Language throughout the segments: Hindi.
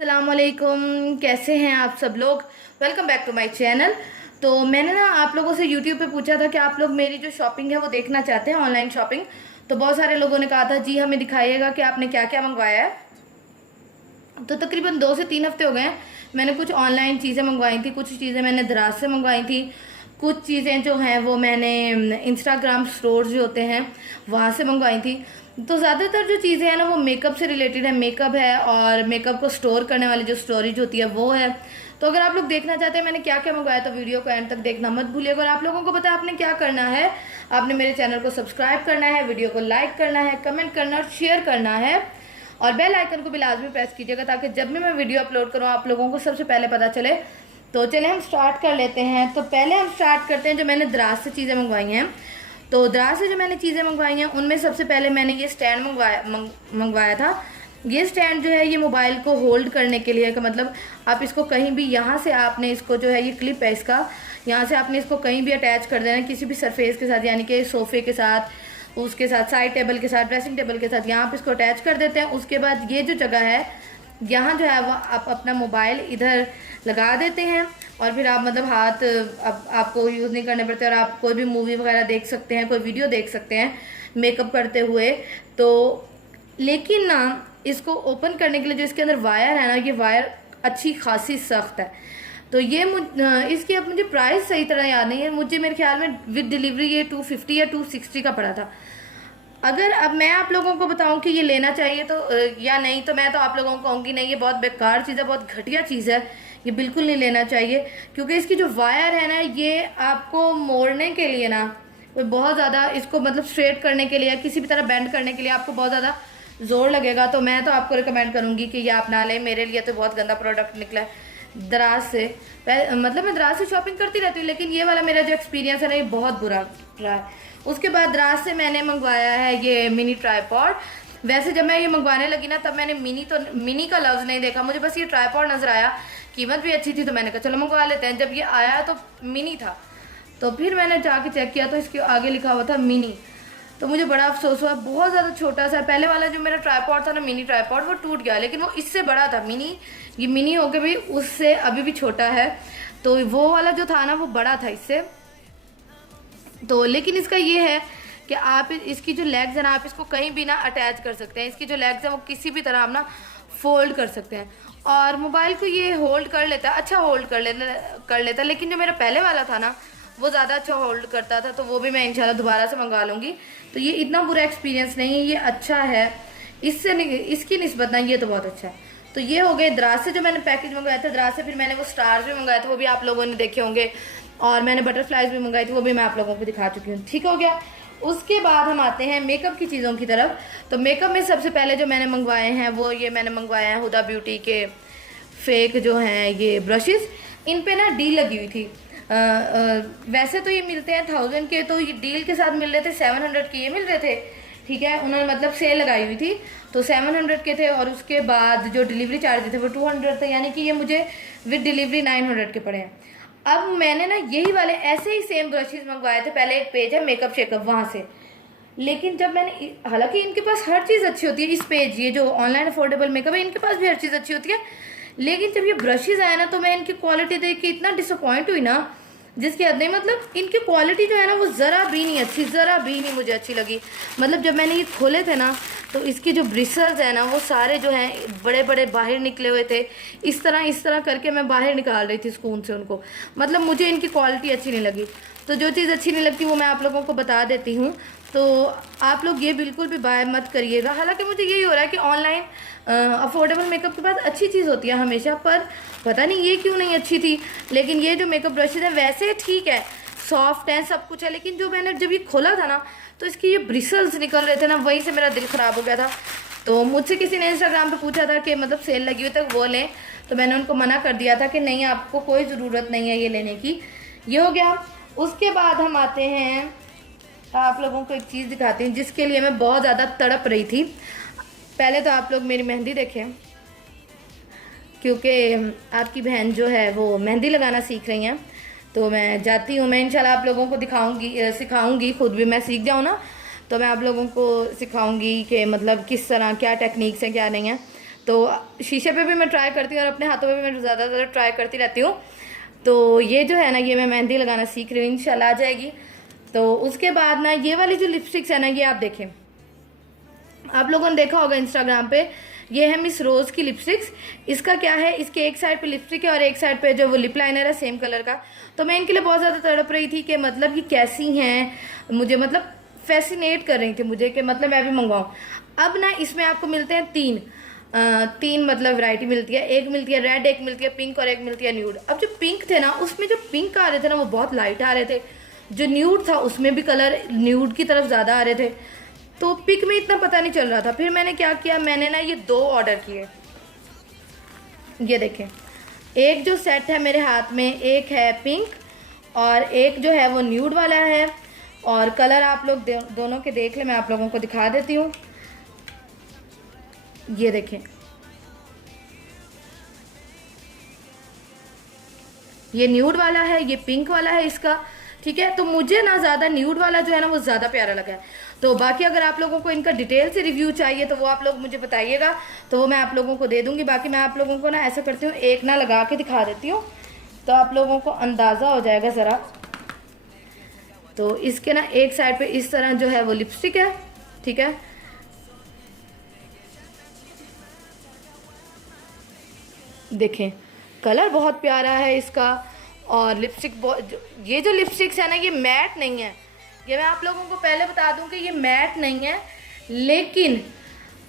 अस्सलामुअलैकुम, कैसे हैं आप सब लोग। Welcome back to my channel. तो मैंने ना आप लोगों से यूट्यूब पे पूछा था कि आप लोग मेरी जो शॉपिंग है वो देखना चाहते हैं, ऑनलाइन शॉपिंग। तो बहुत सारे लोगों ने कहा था जी हमें दिखाइएगा कि आपने क्या क्या मंगवाया है। तो तकरीबन 2 से 3 हफ्ते हो गए हैं। मैंने कुछ ऑनलाइन चीज़ें मंगवाई थी, कुछ चीज़ें मैंने दराज से मंगवाई थी, कुछ चीज़ें जो हैं वो मैंने इंस्टाग्राम स्टोर्स जो होते हैं वहाँ से मंगवाई थी। तो ज़्यादातर जो चीज़ें हैं ना वो मेकअप से रिलेटेड है, मेकअप है और मेकअप को स्टोर करने वाली जो स्टोरेज होती है वो है। तो अगर आप लोग देखना चाहते हैं मैंने क्या क्या मंगवाया तो वीडियो को एंड तक देखना मत भूलिएगा। और आप लोगों को पता है आपने क्या करना है, आपने मेरे चैनल को सब्सक्राइब करना है, वीडियो को लाइक करना है, कमेंट करना और शेयर करना है और बेल आइकन को भी लाजमी प्रेस कीजिएगा ताकि जब भी मैं वीडियो अपलोड करूँ आप लोगों को सबसे पहले पता चले। तो चले हम स्टार्ट कर लेते हैं। तो पहले हम स्टार्ट करते हैं जो मैंने दराज से चीज़ें मंगवाई हैं। तो दराज से जो मैंने चीज़ें मंगवाई हैं उनमें सबसे पहले मैंने ये स्टैंड मंगवाया था। ये स्टैंड जो है ये मोबाइल को होल्ड करने के लिए का मतलब आप इसको कहीं भी यहाँ से आपने इसको जो है ये क्लिप है इसका, यहाँ से आपने इसको कहीं भी अटैच कर देना किसी भी सरफेस के साथ, यानी कि सोफे के साथ, उसके साथ साइड टेबल के साथ, ड्रेसिंग टेबल के साथ, यहाँ पे इसको अटैच कर देते हैं। उसके बाद ये जो जगह है यहाँ जो है वो आप अपना मोबाइल इधर लगा देते हैं और फिर आप मतलब हाथ अब आपको यूज़ नहीं करने पड़ते और आप कोई भी मूवी वगैरह देख सकते हैं, कोई वीडियो देख सकते हैं मेकअप करते हुए। तो लेकिन ना इसको ओपन करने के लिए जो इसके अंदर वायर है ना, ये वायर अच्छी खासी सख्त है। तो ये इसकी अब मुझे प्राइस सही तरह याद नहीं है, मुझे मेरे ख्याल में विद डिलीवरी ये 250 या 260 का पड़ा था। अगर अब मैं आप लोगों को बताऊं कि ये लेना चाहिए तो या नहीं, तो मैं तो आप लोगों को कहूँगी नहीं, ये बहुत बेकार चीज़ है, बहुत घटिया चीज़ है, ये बिल्कुल नहीं लेना चाहिए। क्योंकि इसकी जो वायर है ना ये आपको मोड़ने के लिए ना बहुत ज़्यादा, इसको मतलब स्ट्रेट करने के लिए किसी भी तरह बेंड करने के लिए आपको बहुत ज़्यादा जोर लगेगा। तो मैं तो आपको रिकमेंड करूँगी कि ये आप ना लें। मेरे लिए तो बहुत गंदा प्रोडक्ट निकला है दराज से। मतलब मैं दराज से शॉपिंग करती रहती हूँ लेकिन ये वाला मेरा जो एक्सपीरियंस है ना ये बहुत बुरा रहा है। उसके बाद दराज से मैंने मंगवाया है ये मिनी ट्राईपॉड। वैसे जब मैं ये मंगवाने लगी ना तब मैंने मिनी का लफ्ज़ नहीं देखा, मुझे बस ये ट्राईपॉड नज़र आया, कीमत भी अच्छी थी तो मैंने कहा चलो मंगवा लेते हैं। जब ये आया तो मिनी था, तो फिर मैंने जाके चेक किया तो इसके आगे लिखा हुआ था मिनी। तो मुझे बड़ा अफसोस हुआ, बहुत ज़्यादा छोटा सा। पहले वाला जो मेरा ट्राईपॉड था ना मिनी ट्राईपॉड वो टूट गया, लेकिन वो इससे बड़ा था। ये मिनी होके भी उससे अभी भी छोटा है। तो वो वाला जो था ना वो बड़ा था इससे। तो लेकिन इसका ये है कि आप इसकी जो लेग्स है ना आप इसको कहीं भी ना अटैच कर सकते हैं। इसकी जो लेग्स है वो किसी भी तरह आप ना फोल्ड कर सकते हैं और मोबाइल को ये होल्ड कर लेता है, अच्छा होल्ड कर लेता। लेकिन जो मेरा पहले वाला था ना वो ज़्यादा अच्छा होल्ड करता था, तो वो भी मैं इंशाल्लाह दोबारा से मंगा लूँगी। तो ये इतना बुरा एक्सपीरियंस नहीं है, ये अच्छा है इसकी निस्बत ना, ये तो बहुत अच्छा है। तो ये हो गए दराज से जो मैंने पैकेज मंगवाया था दराज से। फिर मैंने वो स्टार्स भी मंगाए थे, वो भी आप लोगों ने देखे होंगे, और मैंने बटरफ्लाइज भी मंगाई थी, वो भी मैं आप लोगों को दिखा चुकी हूँ। ठीक हो गया। उसके बाद हम आते हैं मेकअप की चीज़ों की तरफ। तो मेकअप में सबसे पहले जो मैंने मंगवाए हैं वो ये मैंने मंगवाया है हुदा ब्यूटी के फेक जो हैं ये ब्रशेस। इन पे ना डील लगी हुई थी। वैसे तो ये मिलते हैं 1000 के, तो ये डील के साथ मिल रहे थे 700 के, ये मिल रहे थे। ठीक है, उन्होंने मतलब सेल लगाई हुई थी तो 700 के थे और उसके बाद जो डिलीवरी चार्ज थे वो 200 थे, यानी कि ये मुझे विद डिलीवरी 900 के पड़े हैं। अब मैंने ना यही वाले ऐसे ही सेम ब्रशेस मंगवाए थे, पहले एक पेज है मेकअप शेकअप वहाँ से। लेकिन जब मैंने, हालांकि इनके पास हर चीज़ अच्छी होती है, इस पेज ये जो ऑनलाइन अफोर्डेबल मेकअप है इनके पास भी हर चीज़ अच्छी होती है, लेकिन जब ये ब्रशेज आया ना तो मैं इनकी क्वालिटी देख के इतना डिसअपॉइंट हुई ना जिसकी हद नहीं। मतलब इनकी क्वालिटी जो है ना वो ज़रा भी नहीं अच्छी, ज़रा भी नहीं मुझे अच्छी लगी। मतलब जब मैंने ये खोले थे ना तो इसकी जो ब्रिसल्स है ना वो सारे जो हैं बड़े बड़े बाहर निकले हुए थे। इस तरह करके मैं बाहर निकाल रही थी सुकून से उनको। मतलब मुझे इनकी क्वालिटी अच्छी नहीं लगी। तो जो चीज़ अच्छी नहीं लगती वो मैं आप लोगों को बता देती हूँ। तो आप लोग ये बिल्कुल भी बाय मत करिएगा। हालांकि मुझे यही हो रहा है कि ऑनलाइन अफोर्डेबल मेकअप के बाद अच्छी चीज़ होती है हमेशा, पर पता नहीं ये क्यों नहीं अच्छी थी। लेकिन ये जो मेकअप ब्रशेज हैं वैसे ठीक है, सॉफ्ट है, सब कुछ है, लेकिन जो मैंने जब ये खोला था ना तो इसकी ये ब्रिसल्स निकल रहे थे ना, वहीं से मेरा दिल ख़राब हो गया था। तो मुझसे किसी ने इंस्टाग्राम पे पूछा था कि मतलब सेल लगी हुई तक वो लें, तो मैंने उनको मना कर दिया था कि नहीं आपको कोई ज़रूरत नहीं है ये लेने की। ये हो गया। उसके बाद हम आते हैं, आप लोगों को एक चीज़ दिखाते हैं जिसके लिए मैं बहुत ज़्यादा तड़प रही थी। पहले तो आप लोग मेरी मेहंदी देखें, क्योंकि आपकी बहन जो है वो मेहंदी लगाना सीख रही हैं। तो मैं जाती हूँ, मैं इंशाल्लाह आप लोगों को सिखाऊंगी, खुद भी मैं सीख जाऊँ ना तो मैं आप लोगों को सिखाऊंगी कि मतलब किस तरह क्या टेक्निक्स हैं क्या नहीं है। तो शीशे पे भी मैं ट्राई करती हूँ और अपने हाथों पे भी मैं ज़्यादातर ट्राई करती रहती हूँ। तो ये जो है ना, ये मैं मेहंदी लगाना सीख रही हूँ, इंशाल्लाह आ जाएगी। तो उसके बाद ना ये वाली जो लिपस्टिक्स है ना, ये आप देखें, आप लोगों ने देखा होगा इंस्टाग्राम पे, ये है मिस रोज़ की लिपस्टिक्स। इसका क्या है, इसके एक साइड पे लिपस्टिक है और एक साइड पे जो वो लिप लाइनर है सेम कलर का। तो मैं इनके लिए बहुत ज़्यादा तड़प रही थी कि मतलब ये कैसी हैं, मुझे मतलब फैसिनेट कर रही थी मुझे कि मतलब मैं भी मंगवाऊँ। अब ना इसमें आपको मिलते हैं तीन मतलब वैरायटी मिलती है। एक मिलती है रेड, एक मिलती है पिंक और एक मिलती है न्यूड। अब जो पिंक थे ना, उसमें जो पिंक आ रहे थे ना वो बहुत लाइट आ रहे थे, जो न्यूड था उसमें भी कलर न्यूड की तरफ ज़्यादा आ रहे थे, तो पिक में इतना पता नहीं चल रहा था। फिर मैंने क्या किया, मैंने ना ये 2 ऑर्डर किए। ये देखें, एक जो सेट है मेरे हाथ में, एक है पिंक और एक जो है वो न्यूड वाला है। और कलर आप लोग दोनों के देख लें, मैं आप लोगों को दिखा देती हूँ। ये देखें, ये न्यूड वाला है, ये पिंक वाला है इसका, ठीक है। तो मुझे ना ज़्यादा न्यूड वाला जो है ना वो ज़्यादा प्यारा लगा है। तो बाकी अगर आप लोगों को इनका डिटेल से रिव्यू चाहिए तो वो आप लोग मुझे बताइएगा, तो वो मैं आप लोगों को दे दूंगी। बाकी मैं आप लोगों को ना ऐसा करती हूँ, एक ना लगा के दिखा देती हूँ तो आप लोगों को अंदाज़ा हो जाएगा ज़रा। तो इसके ना एक साइड पे इस तरह जो है वो लिपस्टिक है, ठीक है। देखें, कलर बहुत प्यारा है इसका। और लिपस्टिक ये जो लिपस्टिक्स है ना, ये मैट नहीं है। ये मैं आप लोगों को पहले बता दूं कि ये मैट नहीं है, लेकिन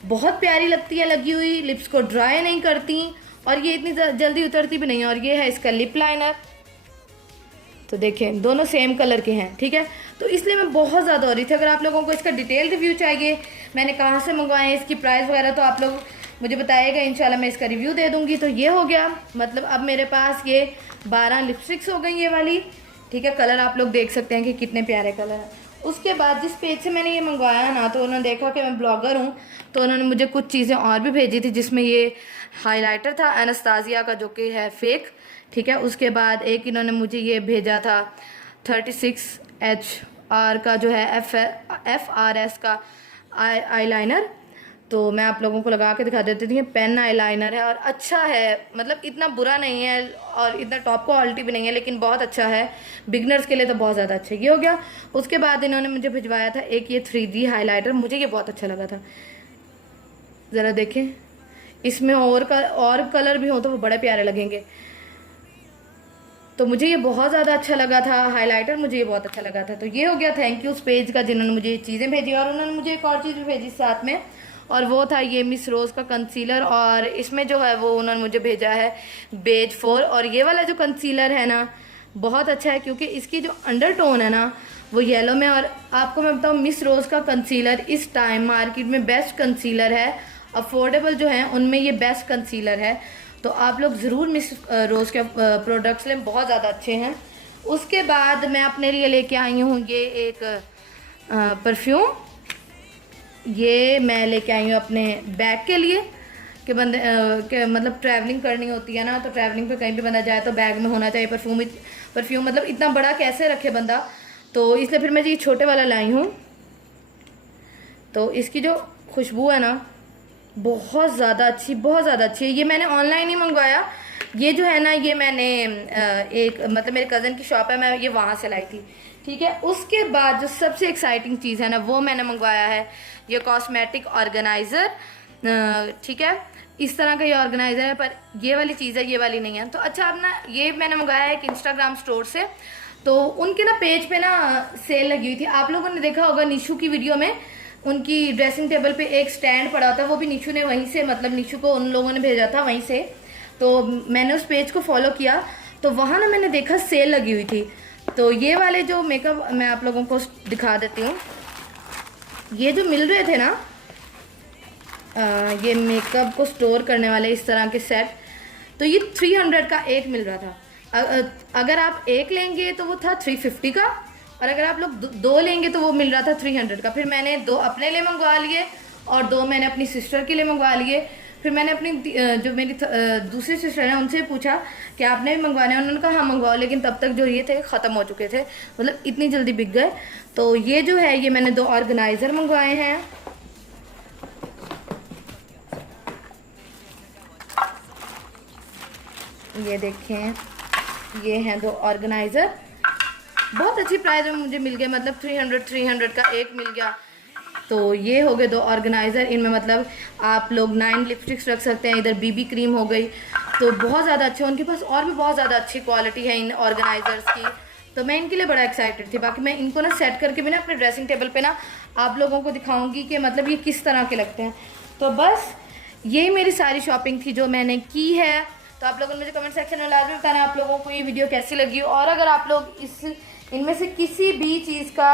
बहुत प्यारी लगती है लगी हुई, लिप्स को ड्राई नहीं करती और ये इतनी जल्दी उतरती भी नहीं है। और ये है इसका लिप लाइनर। तो देखें, दोनों सेम कलर के हैं, ठीक है। तो इसलिए मैं बहुत ज़्यादा हो रही थी। अगर आप लोगों को इसका डिटेल रिव्यू चाहिए, मैंने कहाँ से मंगवाए, इसकी प्राइस वगैरह, तो आप लोग मुझे बताइएगा, इंशाल्लाह मैं इसका रिव्यू दे दूंगी। तो ये हो गया, मतलब अब मेरे पास ये 12 लिपस्टिक्स हो गई ये वाली, ठीक है। कलर आप लोग देख सकते हैं कि कितने प्यारे कलर हैं। उसके बाद जिस पेज से मैंने ये मंगवाया ना, तो उन्होंने देखा कि मैं ब्लॉगर हूँ, तो उन्होंने मुझे कुछ चीज़ें और भी भेजी थी, जिसमें ये हाइलाइटर था एनास्तासिया का, जो कि है फेक, ठीक है। उसके बाद एक इन्होंने मुझे ये भेजा था 36HR का जो है FRS का आई लाइनर। तो मैं आप लोगों को लगा के दिखा देती थी, पेन आई लाइनर है और अच्छा है, मतलब इतना बुरा नहीं है और इतना टॉप क्वालिटी भी नहीं है, लेकिन बहुत अच्छा है, बिगनर्स के लिए तो बहुत ज़्यादा अच्छा। ये हो गया। उसके बाद इन्होंने मुझे भिजवाया था एक ये 3D हाइलाइटर, मुझे ये बहुत अच्छा लगा था। ज़रा देखें, इसमें और कलर भी हो तो वो बड़े प्यारे लगेंगे। तो मुझे ये बहुत ज़्यादा अच्छा लगा था हाइलाइटर, मुझे ये बहुत अच्छा लगा था। तो ये हो गया, थैंक यू उस पेज का जिन्होंने मुझे ये चीज़ें भेजी। और उन्होंने मुझे एक और चीज़ भी भेजी साथ में, और वो था ये मिस रोज़ का कंसीलर। और इसमें जो है वो उन्होंने मुझे भेजा है बेज 4। और ये वाला जो कंसीलर है ना, बहुत अच्छा है, क्योंकि इसकी जो अंडरटोन है ना वो येलो में। और आपको मैं बताऊँ, मिस रोज़ का कंसीलर इस टाइम मार्केट में बेस्ट कंसीलर है, अफोर्डेबल जो है उनमें ये बेस्ट कंसीलर है। तो आप लोग ज़रूर मिस रोज़ के प्रोडक्ट्स लें, बहुत ज़्यादा अच्छे हैं। उसके बाद मैं अपने लिए लेके आई हूँ ये एक परफ्यूम। ये मैं लेके आई हूँ अपने बैग के लिए, कि बंदे के मतलब ट्रैवलिंग करनी होती है ना, तो ट्रैवलिंग पे कहीं भी बंदा जाए तो बैग में होना चाहिए परफ्यूम मतलब इतना बड़ा कैसे रखे बंदा, तो इसलिए फिर मैं ये छोटे वाला लाई हूँ। तो इसकी जो खुशबू है ना, बहुत ज़्यादा अच्छी, बहुत ज़्यादा अच्छी है। ये मैंने ऑनलाइन ही मंगवाया, ये जो है ना, ये मैंने एक मतलब मेरे कज़न की शॉप है, मैं ये वहाँ से लाई थी, ठीक है। उसके बाद जो सबसे एक्साइटिंग चीज़ है ना, वो मैंने मंगवाया है ये कॉस्मेटिक ऑर्गेनाइज़र, ठीक है। इस तरह का ये ऑर्गेनाइज़र है, पर ये वाली चीज़ है, ये वाली नहीं है। तो अच्छा, अब ना ये मैंने मंगाया है एक इंस्टाग्राम स्टोर से, तो उनके ना पेज पे ना सेल लगी हुई थी। आप लोगों ने देखा होगा निशु की वीडियो में, उनकी ड्रेसिंग टेबल पे एक स्टैंड पड़ा था, वो भी निशु ने वहीं से, मतलब निशु को उन लोगों ने भेजा था वहीं से। तो मैंने उस पेज को फॉलो किया, तो वहाँ ना मैंने देखा सेल लगी हुई थी। तो ये वाले जो मेकअप मैं आप लोगों को दिखा देती हूँ, ये जो मिल रहे थे ना, ये मेकअप को स्टोर करने वाले इस तरह के सेट, तो ये 300 का एक मिल रहा था। अगर आप एक लेंगे तो वो था 350 का, और अगर आप लोग दो लेंगे तो वो मिल रहा था 300 का। फिर मैंने 2 अपने लिए मंगवा लिए और 2 मैंने अपनी सिस्टर के लिए मंगवा लिए। फिर मैंने अपनी जो मेरी दूसरी सिस्टर है उनसे पूछा कि आपने भी मंगवाने हैं, उन्होंने कहा हाँ मंगवाओ, लेकिन तब तक जो ये थे ख़त्म हो चुके थे, मतलब इतनी जल्दी बिक गए। तो ये जो है, ये मैंने 2 ऑर्गेनाइज़र मंगवाए हैं। ये देखें, ये हैं 2 ऑर्गेनाइज़र, बहुत अच्छी प्राइस में मुझे मिल गए, मतलब 300 का एक मिल गया। तो ये हो गए 2 ऑर्गेनाइज़र, इनमें मतलब आप लोग 9 लिपस्टिक्स रख सकते हैं। इधर बीबी क्रीम हो गई, तो बहुत ज़्यादा अच्छे, उनके पास और भी बहुत ज़्यादा अच्छी क्वालिटी है इन ऑर्गेनाइज़र्स की। तो मैं इनके लिए बड़ा एक्साइटेड थी। बाकी मैं इनको ना सेट करके भी ना अपने ड्रेसिंग टेबल पे ना आप लोगों को दिखाऊंगी कि मतलब ये किस तरह के लगते हैं। तो बस यही मेरी सारी शॉपिंग थी जो मैंने की है। तो आप लोगों ने मुझे कमेंट सेक्शन में लाजमी बताना आप लोगों को ये वीडियो कैसी लगी, और अगर आप लोग इनमें से किसी भी चीज़ का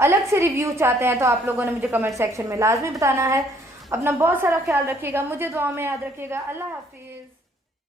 अलग से रिव्यू चाहते हैं तो आप लोगों ने मुझे कमेंट सेक्शन में लाजमी बताना है। अपना बहुत सारा ख्याल रखिएगा, मुझे दुआ में याद रखिएगा। अल्लाह हाफिज़।